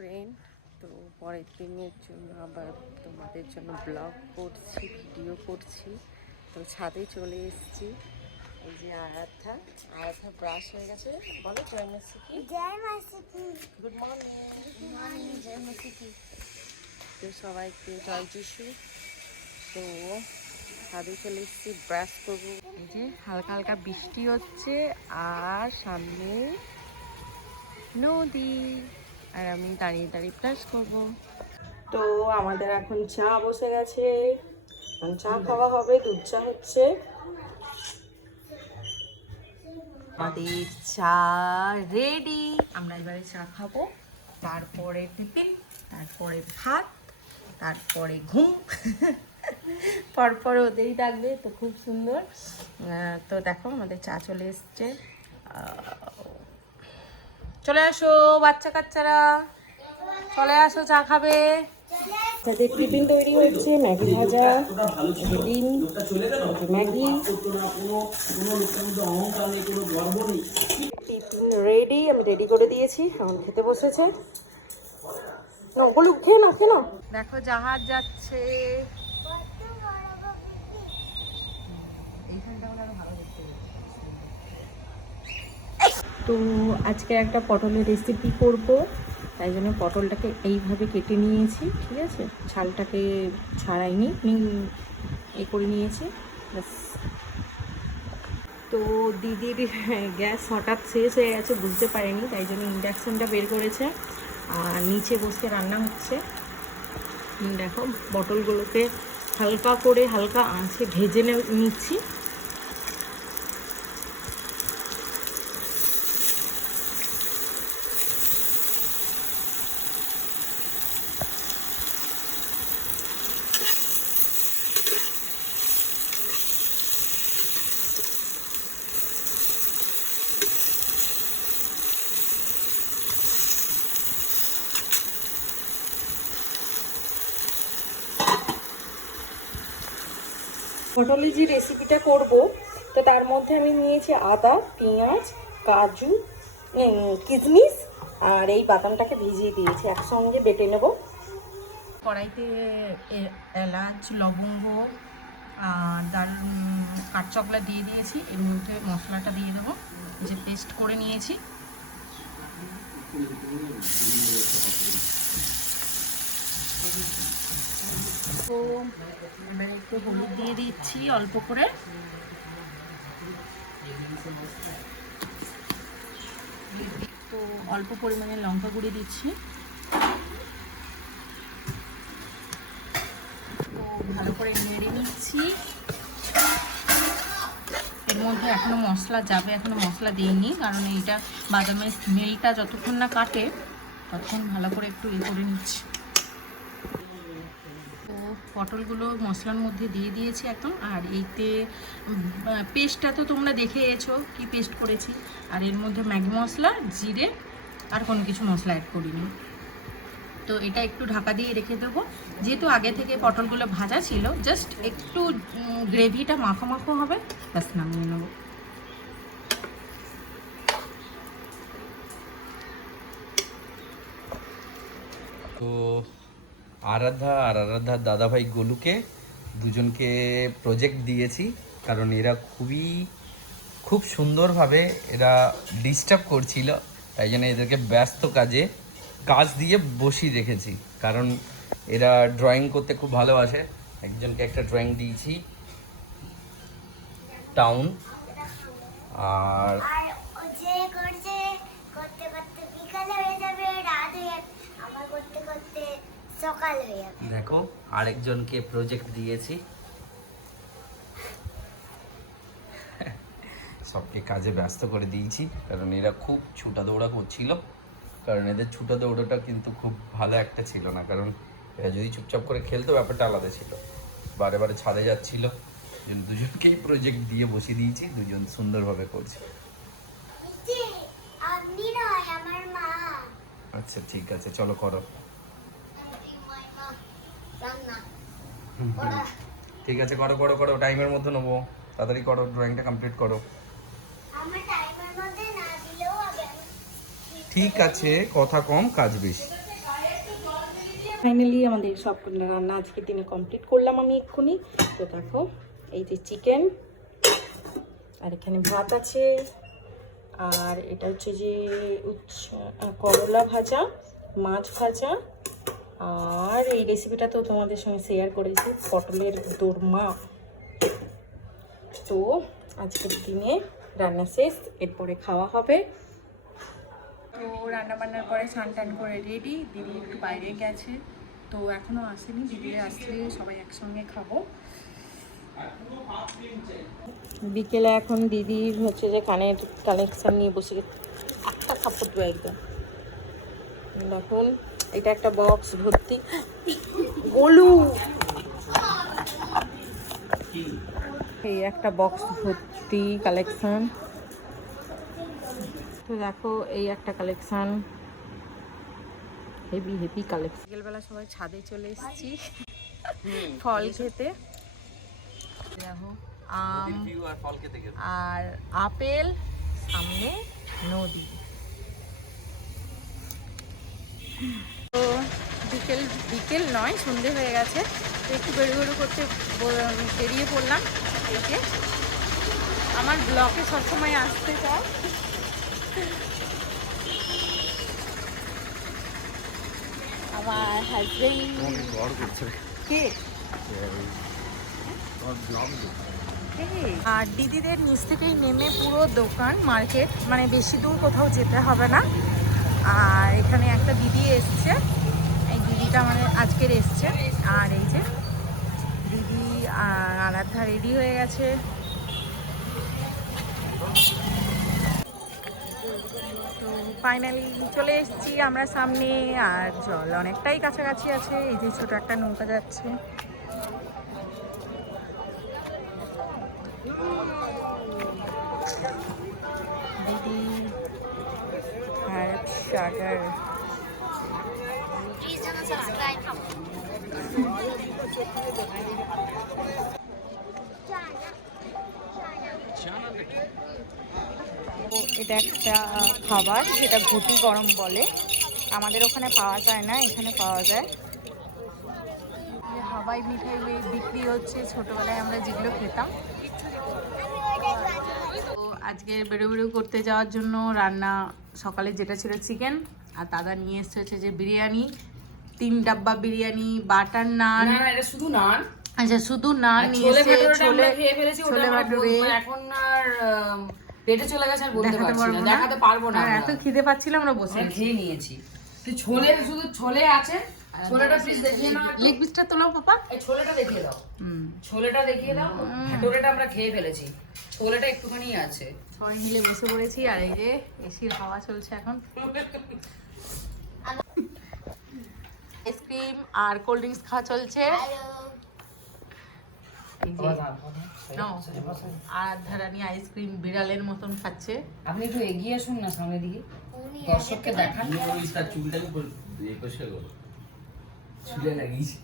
Friend, তো পরের দিনের জন্য আবার তোমাদের জন্য ব্লগ করছি, ভিডিও করছি। তো ছাদে চলে এসেছি। এই যে আরাধ্যা ব্রাশ হয়ে গেছে। বলো জয় মাসিকি। জয় মাসিকি। Good morning. Good morning. জয় মাসিকি। তো সবাইকে জয় যিশু। তো ছাদে চলে এসেছি, ব্রাশ করবো। এই যে হালকা হালকা বৃষ্টি হচ্ছে আর সামনে নদী, আর আমি দাঁড়িয়ে দাঁড়িয়ে ব্রাশ করবো। তো আমাদের এখন চা বসে গেছে, চা খাওয়া হবে, দুধ চা হচ্ছে। আমাদের চা রেডি, আমরা এবারে চা খাবো, তারপরে টিফিন, তারপরে ভাত, তারপরে ঘুম। পরপর ওদেরই ডাকবে, তো খুব সুন্দর। তো দেখো আমাদের চা চলে এসছে। চলে আসো বাচ্চা কাচ্চারা, চলে আসো চা খাবে। তাদের টিফিন তৈরি হচ্ছে, ম্যাগি ভাজা, ডিম, ম্যাগি। টিফিন রেডি, আমি রেডি করে দিয়েছি, এখন খেতে বসেছে। ওগুলো খেয়ে নাও, খেয়ে নাও। দেখো জাহাজ যাচ্ছে। তো আজকে একটা পটলের রেসিপি করব, তাই জন্য পটলটাকে এইভাবে কেটে নিয়েছি, ঠিক আছে, ছালটাকে ছাড়াইনি, এ করে নিয়েছি ব্যাস। তো দিদির গ্যাস হঠাৎ শেষ হয়ে গেছে, বুঝতে পারেনি, তাই জন্য ইন্ডাকশানটা বের করেছে আর নিচে বসে রান্না হচ্ছে। দেখো পটলগুলোকে হালকা করে হালকা আঁচে ভেজে নিচ্ছি। পটলের যে রেসিপিটা করব, তো তার মধ্যে আমি নিয়েছি আদা, পেঁয়াজ, কাজু, কিশমিশ আর এই বাদামটাকে ভিজিয়ে দিয়েছি, একসঙ্গে বেটে নেব। কড়াইতে এলাচ, লবঙ্গ আর কাঠচকলা দিয়ে দিয়েছি, এর মধ্যে মশলাটা দিয়ে দেবো, যে পেস্ট করে নিয়েছি। তো এবারে একটু হলুদ দিয়ে দিচ্ছি অল্প করে, তো অল্প পরিমাণে লঙ্কা গুঁড়ি দিচ্ছি। তো ভালো করে নেড়ে নিচ্ছি। এর মধ্যে এখনো মশলা যাবে, এখনো মশলা দিইনি, কারণ এইটা বাদামের স্মেলটা যতক্ষণ না কাটে ততক্ষণ ভালো করে একটু করে নিচ্ছি। তো পটলগুলো মশলার মধ্যে দিয়ে দিয়েছি একদম, আর এইতে পেস্টটা তো তোমরা দেখে এসো কি পেস্ট করেছি, আর এর মধ্যে ম্যাগি মশলা, জিরে, আর কোনো কিছু মশলা অ্যাড করিনি। তো এটা একটু ঢাকা দিয়ে রেখে দেবো, যেহেতু আগে থেকে পটলগুলো ভাজা ছিল, জাস্ট একটু গ্রেভিটা মাখো মাখো হবে, ব্যাস নামিয়ে নেবো। তো আরাধ্যা আর আরাধ্যার দাদাভাই গোলুকে দুজনকে প্রজেক্ট দিয়েছি, কারণ এরা খুব সুন্দরভাবে এরা ডিস্টার্ব করছিল, তাই জন্য এদেরকে ব্যস্ত কাজ দিয়ে বসিয়ে রেখেছি, কারণ এরা ড্রয়িং করতে খুব ভালোবাসে। একজনকে একটা ড্রয়িং দিয়েছি টাউন, আর দেখো আরেকজনকে প্রজেক্ট দিয়েছি। সবকে কাজে ব্যস্ত করে দিয়েছি, কারণ এরা খুব ছুটা দৌড়া করছিল, কারণ এদের ছুটা দৌড়াটা কিন্তু খুব ভালো একটা ছিল না, কারণ এরা যদি চুপচাপ করে খেলতো ব্যাপারটা আলাদা ছিল, বারে বারে ছাদে যাচ্ছিল। দুজনকেই প্রজেক্ট দিয়ে বসিয়ে দিয়েছি, দুজন সুন্দরভাবে করছে। আচ্ছা ঠিক আছে, চলো করো। ঠিক আছে, করো করো করো, টাইমের মধ্যে নেবো, তাড়াতাড়ি করো, ড্রয়িংটা কমপ্লিট করো। ঠিক আছে, কথা কম কাজ বেশি। ফাইনালি আমাদের সব রান্না আজকের দিনে কমপ্লিট করলাম আমি এক্ষুনি। তো দেখো এই যে চিকেন, আর এখানে ভাত আছে, আর এটা হচ্ছে যে করলা ভাজা, মাছ ভাজা, আর এই রেসিপিটা তো তোমাদের সঙ্গে শেয়ার করেছি, পটলের দোরমা। তো আজকের দিনে রান্না শেষ, এরপরে খাওয়া হবে। তো রান্না বান্নার পরে স্নান টান করে রেডি, দিদি একটু বাইরে গেছে, তো এখনও আসেনি, দিদি আসলে সবাই একসঙ্গে খাবো। বিকেলে এখন দিদির হচ্ছে যে কানের কালেকশান নিয়ে বসে একটা কাপড় দেবো একদম। দেখুন এটা একটা বক্স ভর্তি গোলু, এই একটা বক্স ভর্তি কালেকশান। তো দেখো এই একটা কালেকশান, হেভি হেভি কালেকশন। বিকেলবেলা সবাই ছাদে চলে এসেছি ফল খেতে। দেখো আম আর আপেল, সামনে নদী। তো বিকেল বিকেল নয়, সন্ধে হয়ে গেছে, তো একটু বেরু করতে বেরিয়ে পড়লাম। এই যে আমার ব্লকে সবসময় আসতে চাও। আমার হাজবেন্ড কে আর দিদিদের নিচ থেকেই নেমে পুরো দোকান মার্কেট, মানে বেশি দূর কোথাও যেতে হবে না। আর এখানে একটা দিদি এসছে, এই দিদিটা মানে আজকের এসছে। আর এই যে দিদি আর আরাধ্যা রেডি হয়ে গেছে। তো ফাইনালি চলে এসেছি আমরা সামনে, আর জল অনেকটাই কাছাকাছি আছে। এই যে ছোট একটা নৌকা যাচ্ছে। দিদি আর সাগর Please do not subscribe. এটা একটা খাবার যেটা ঘুটি গরম বলে, আমাদের ওখানে পাওয়া যায় না, এখানে পাওয়া যায়। হাওয়াই মিঠাই বিক্রি হচ্ছে, ছোটবেলায় আমরা যেগুলো খেতাম। তো আজকে বেরো করতে যাওয়ার জন্য রান্না সকালে যেটা ছিল চিকেন, আর দাদা নিয়ে এসছে হচ্ছে যে বিরিয়ানি, 3 ডাব্বা বিরিয়ানি, বাটার নান। না এটা শুধু নান। আচ্ছা শুধু নান নিয়ে এসছে, ছোলে খেয়ে ফেলেছি, ছোলে ভাটুরে। এখন আর পেটে চলে গেছে, আর বলতে দেখাতে পারছি পারবো না, না, দেখাতে পারবো না। আর এত খিদে পাচ্ছিল আমরা বসে আমরা খেয়ে নিয়েছি। তুই ছোলে, শুধু ছোলে আছে, ছোলেটা প্লিজ দেখিয়ে নাও। লেগ পিসটা তোলো পাপা। এই ছোলেটা দেখিয়ে দাও, ছোলেটা দেখিয়ে দাও। ভাটোরেটা আমরা খেয়ে ফেলেছি, ছোলেটা একটুখানি আছে। সবাই মিলে বসে পড়েছি, আর এই যে এসির হাওয়া চলছে এখন। আইসক্রিম আর কোল্ড ড্রিঙ্কস খাওয়া চলছে। এই যে আর ধারানি আইসক্রিম বিড়ালের মতন খাচ্ছে। আপনি একটু এগিয়ে আসুন না সামনের দিকে, দর্শককে দেখান। চুলটাকে চুলে লাগিয়েছি।